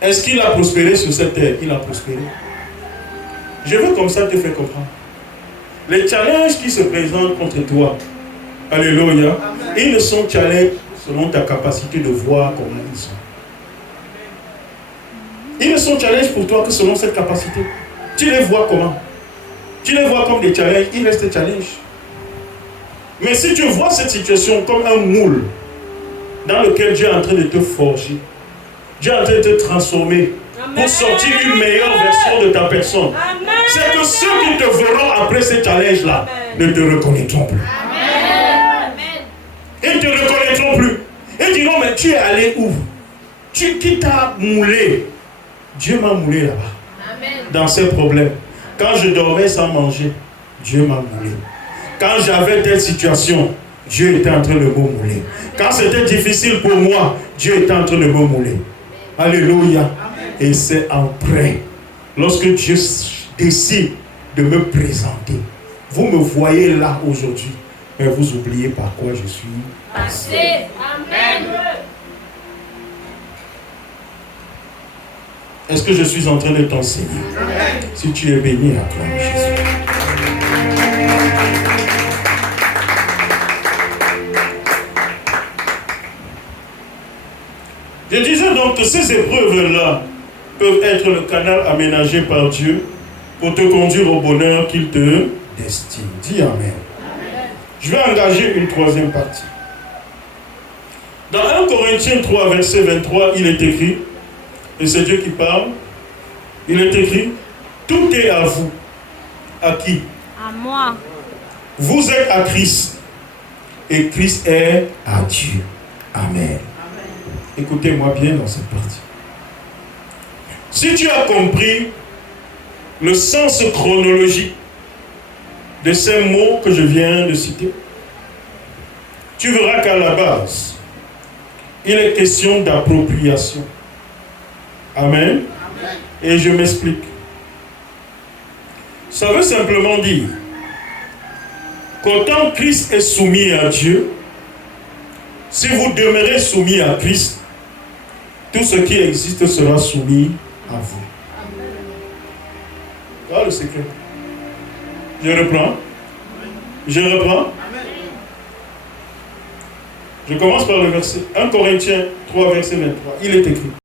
Est-ce qu'il a prospéré sur cette terre? Il a prospéré. Je veux comme ça te faire comprendre. Les challenges qui se présentent contre toi, alléluia, ils ne sont challenges selon ta capacité de voir comment ils sont. Ils ne sont challenges pour toi que selon cette capacité. Tu les vois comment? Tu les vois comme des challenges, ils restent des challenges. Mais si tu vois cette situation comme un moule dans lequel Dieu est en train de te forger, Dieu est en train de te transformer pour sortir une meilleure version de ta personne, c'est que ceux qui te verront après ces challenges-là ne te reconnaîtront plus. Ils ne te reconnaîtront plus. Ils diront, mais tu es allé où? Qui t'a moulé? Dieu m'a moulé là-bas. Dans ces problèmes. Quand je dormais sans manger, Dieu m'a moulé. Quand j'avais telle situation, Dieu était en train de me mouler. Quand c'était difficile pour moi, Dieu était en train de me mouler. Alléluia. Et c'est après, lorsque Dieu décide de me présenter, vous me voyez là aujourd'hui, mais vous oubliez par quoi je suis passé. Amen. Est-ce que je suis en train de t'enseigner? Si tu es béni, acclame Jésus. Je disais donc que ces épreuves-là peuvent être le canal aménagé par Dieu pour te conduire au bonheur qu'il te destine. Dis Amen. Je vais engager une troisième partie. Dans 1 Corinthiens 3, verset 23, il est écrit, et c'est Dieu qui parle, il est écrit, tout est à vous. À qui? À moi. Vous êtes à Christ, et Christ est à Dieu. Amen. Écoutez-moi bien dans cette partie. Si tu as compris le sens chronologique de ces mots que je viens de citer, tu verras qu'à la base, il est question d'appropriation. Amen. Et je m'explique. Ça veut simplement dire qu'autant Christ est soumis à Dieu, si vous demeurez soumis à Christ, tout ce qui existe sera soumis à vous. Voilà le secret. Je reprends. Je commence par le verset 1 Corinthiens 3, verset 23. Il est écrit.